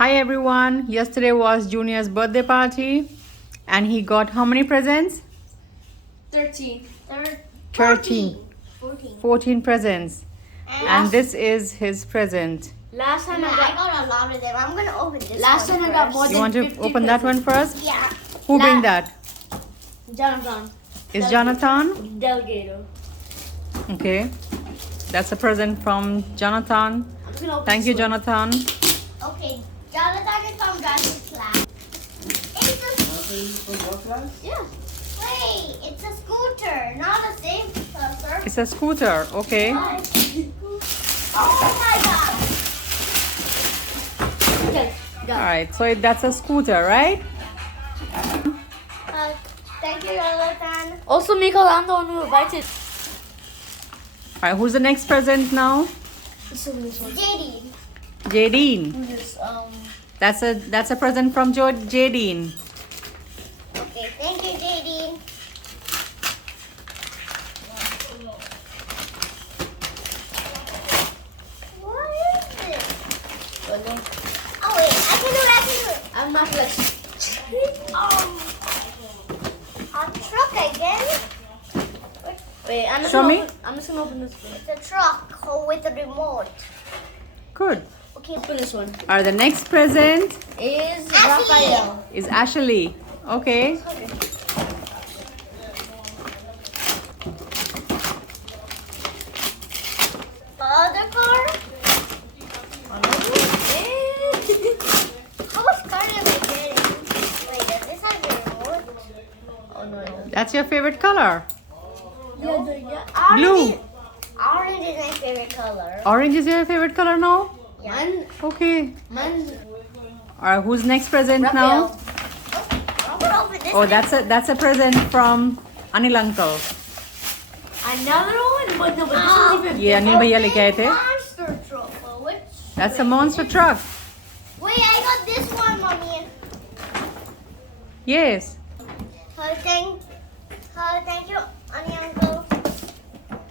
Hi everyone. Yesterday was Junior's birthday party and he got how many presents? 13. 13. 14 presents. And this is his present. Last time I got a lot of them. I'm gonna open this Last one time I got first. more You than want to 50 open that one presents. first? Yeah. Who bring that? Jonathan. Is Jonathan? Delgado. Okay. That's a present from Jonathan. I'm gonna open Thank you, this one. Jonathan. Okay. Jonathan is from driving class. It's a Yeah. wait. It's a scooter, not a safe sir. It's a scooter. Okay. Oh my god. Okay. Got All right. So that's a scooter, right? Thank you, Jonathan. it. Also, Miko, I'm the one who invited. All right. Who's the next present now? This one. JD. Jadine. This, That's a present from Jadine. Okay. Thank you, JD. What is this? Oh wait, I can do it. I'm not like. A truck again? Wait, I'm just Show gonna me. I'm just gonna open this one. It's a truck with a remote. Good. Okay. Open this one. All right. The next present Is Ashley. Raphael. is Ashley. Okay. Other car? How much car am I getting? Wait, does this have a remote? Oh no, no. That's your favorite color. Yeah. Blue. Orange is my favorite color. Orange is your favorite color now? Mine, Okay. mine's All right. Who's next present Raphael. now? I'm gonna open this Oh, one. that's a present from Anil uncle. Another one, but no, but this one's even ये अनिल भैया लेके आए थे. Monster truck. Which? That's a monster truck. Wait, I got this one, mommy. Yes. Thank you, Auntie Uncle.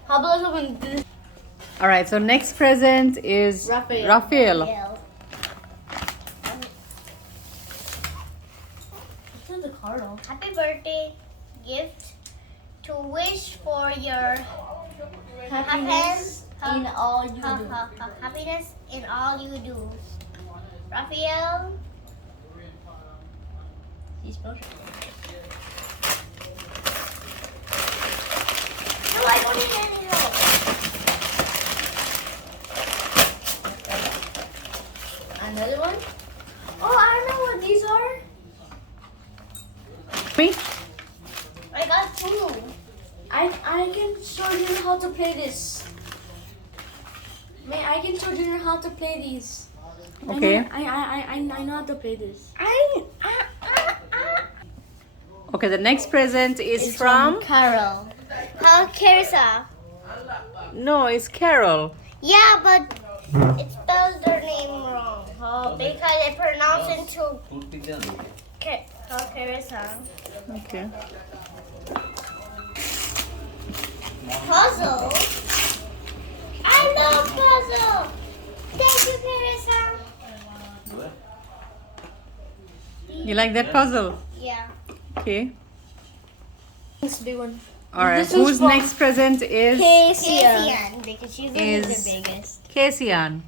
How about let's open this? All right. So next present is Raphael. Raphael. Yeah. This is the card off. Happy birthday gift to wish for your Happiness in all you do. happiness in all you do. Raphael. He's special. No, I don't need any help. Another one. Oh, I don't know what these are. Me? I got two. I can show you how to play this. I can show you how to play these. Okay. I know how to play this. Okay. The next present is It's from. Carol. Carissa. No, it's Carol. Yeah, but it spells their name wrong. Because it pronounced into Carissa. Okay. Puzzle. I love puzzle. Thank you, Carissa. You like that puzzle? Yeah. Okay. This big one. All right. This one's Whose from next present is Cassian, because she's Is- the biggest. Cassian?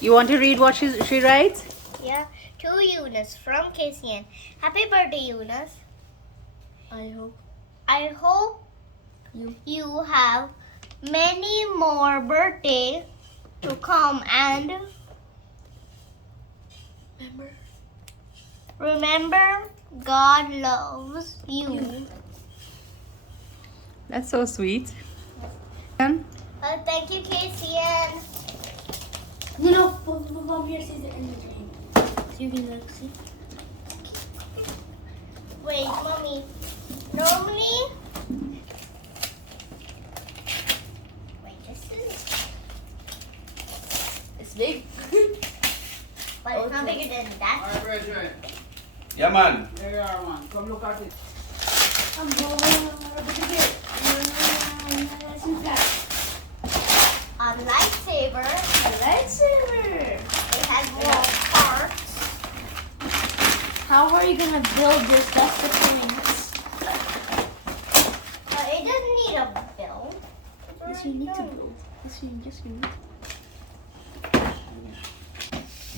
You want to read what she writes? Yeah. To Eunice from Cassian. Happy birthday, Eunice. I hope. I hope you have many more birthdays to come and remember God loves you. That's so sweet. Thank you, Cassian. No, Mom here sees the energy. So you can like see. Wait, mommy. Normally. Wait, this is. It's big. But it's not bigger than that. Yeah, man. A lightsaber. A lightsaber. It has more. How are you gonna build this? That's the thing. It doesn't need a bill. Yes, you need to build. Yes, you need.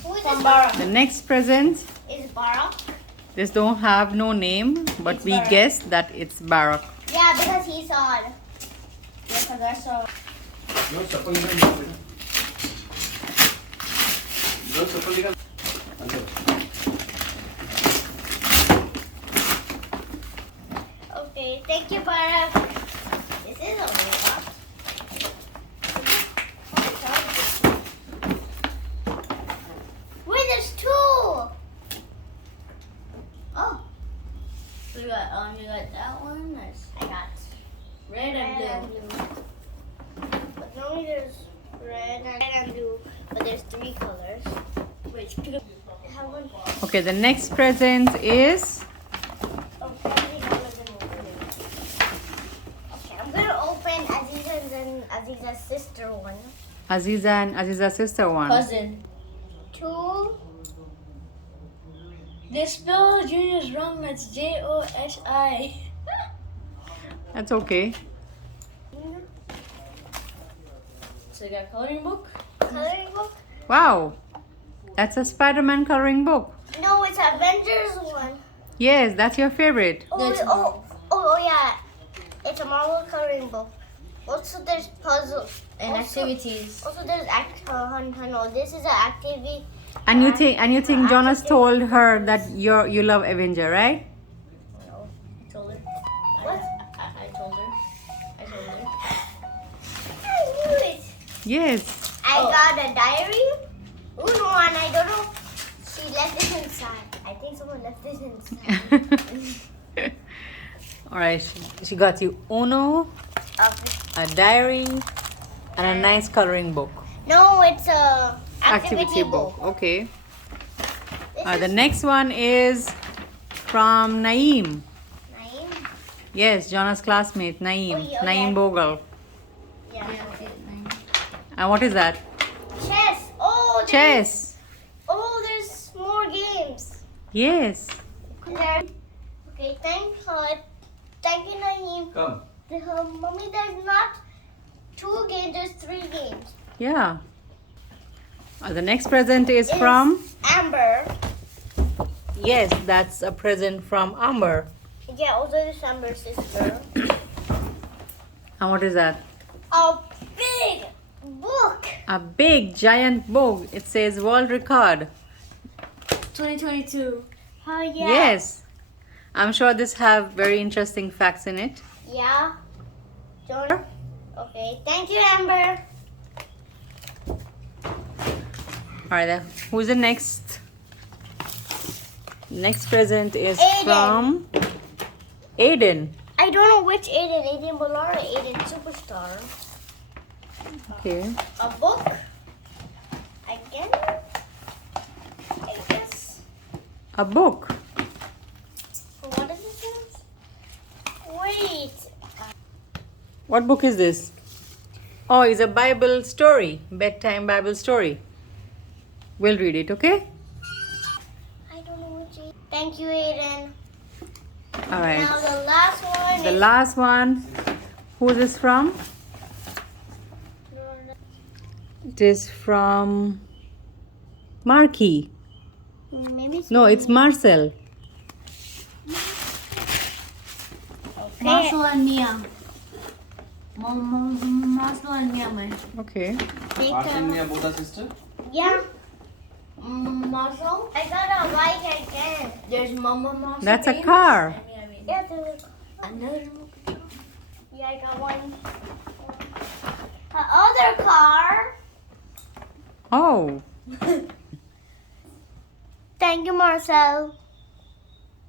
Who is From this? Bara. The next present, Is Bara? this don't have no name, but It's we Barack. guess that it's Barack. Yeah, because he's odd. Yeah, because I saw. No, चप्पल निकाल दो बेटा। दो चप्पल निकाल। अंदर। Okay, thank you, Bara. This is a robot. Wait, there's two. Oh. So you got that one. Nice. I got Red and blue. But normally there's red and blue, but there's three colors. Wait, pick up. Have one. Okay, the next present is Oh, probably none of them open it. Okay, I'm gonna open Aziza's and Aziza's sister one. Aziza and Aziza's sister one. Cousin. Two. They spell Junior's wrong. That's Joshi. That's okay. So you got coloring book. Coloring book? Wow, that's a Spider-Man coloring book. No, it's Avengers one. Yes, that's your favorite. Oh, That's yeah. It's a Marvel coloring book. Also, there's puzzles. And activities. Also, there's no, this is an activity. And you think Jonas told her that you love Avenger, right? No, I told her. What? I told her. I knew it. Yes. I got a diary. Uno, and I don't know. She left this inside. I think someone left this inside. All right, she got you Uno, Okay. a diary, and a nice coloring book. No, it's a activity book. Okay. This The is next one is from Naeem. Naeem. Yes, Jonas' classmate Naeem. Oh, yeah. Naeem Bogle. Yeah. And what is that? Chess. Oh, Chess. there's more games. Yes. Okay, thank you, Naeem. Come. Mommy, there's not 2 games, there's 3 games. Yeah. The next present is from. Amber. Yes, that's a present from Amber. Yeah, also this Amber's sister. And what is that? A big book. A big giant book. It says world record. 2022. Oh, yeah. Yes. I'm sure this have very interesting facts in it. Yeah. John. Okay, thank you, Amber. All right, then. Who's the next? Next present is Aiden. from Aiden. I don't know which Aiden. Aiden Bolar or Aiden Superstar. Okay. A book. Again. I guess. A book. What is this? Wait. What book is this? Oh, it's a Bible story. Bedtime Bible story. We'll read it, okay? I don't know which Aiden. Thank you, Aiden. All right. Now the last one The is last one. Who is this from? It is from Marky. maybe No, it's Marcel. Marcel and Mia. Marcel and Mia, man. Okay. Marcel and Mia both are sister? Yeah. Marcel. I got a bike again. There's Mama Marcel. That's a Beans, car. and Mia Beans. Yeah, there's Another remote control. yeah, I got one. The other car. Oh. Thank you, Marcel.